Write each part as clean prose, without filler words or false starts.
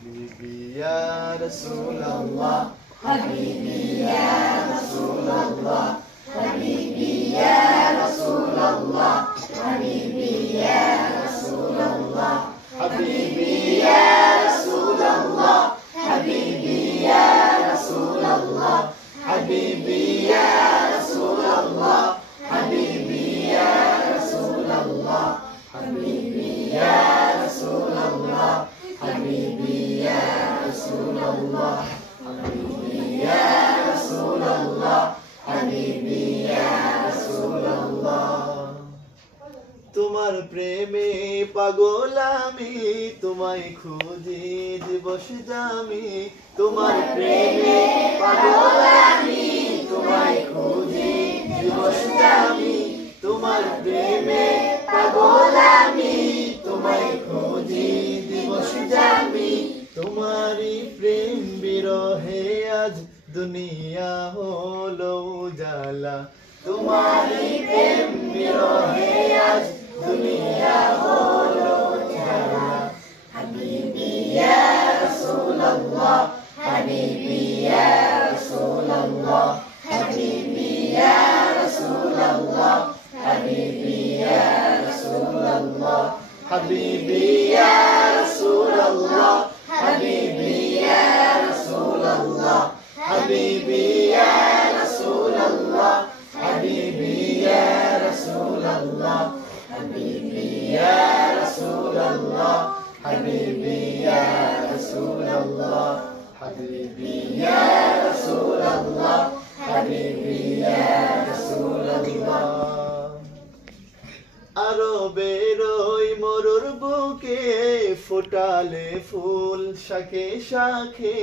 حبيبي يا رسول الله حبيبي يا رسول الله حبيبي يا رسول الله حبيبي يا رسول الله حبيبي يا رسول الله حبيبي يا رسول الله حبيبي يا رسول الله حبيبي يا رسول الله حبيبي يا رسول الله حبيبي يا رسول الله حبيبي يا رسول الله حبيبي يا رسول الله তোমার প্রেমে পাগল আমি তোমায় খুঁজি দিবস জামি তোমার প্রেমে পাগল আমি তোমায় খুঁজি দিবস জামি তোমার প্রেমে পাগল আমি তোমায় খুঁজি দিবস জামি তোমারই প্রেম বিরহে আজ দুনিয়া হলো উজালা তোমারই প্রেম বিরহে আজ দুনিয়া হলো উজালা حبيبي يا رسول الله حبيبي يا رسول الله حبيبي يا رسول الله حبيبي يا رسول الله حبيبي يا رسول الله حبيبي يا رسول الله حبيبي يا رسول الله حبيبي يا رسول الله حبيبي يا رسول الله حبيبي يا رسول الله حبيبي يا رسول الله حبيبي يا رسول الله আরবের ওই মরুর বুকে ফোটালে ফুল শাখে শাখে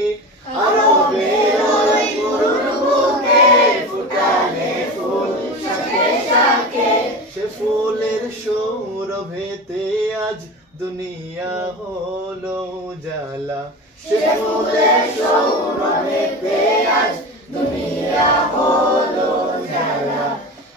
আরবের ওই মরুর বুকে ফোটালে ফুল শাখে শাখে সে ফুলের সৌরভেতে আজ দুনিয়া হলো উজালা সে ফুলের সৌরভেতে আজ দুনিয়া হলো উজালা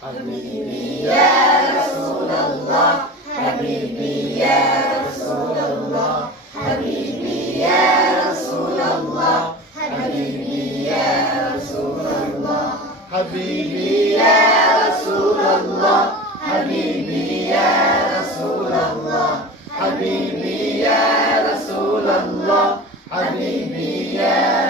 حبيبي يا رسول الله حبيبي يا رسول الله حبيبي يا رسول الله حبيبي يا رسول الله حبيبي يا رسول الله حبيبي يا رسول الله حبيبي يا رسول الله حبيبي يا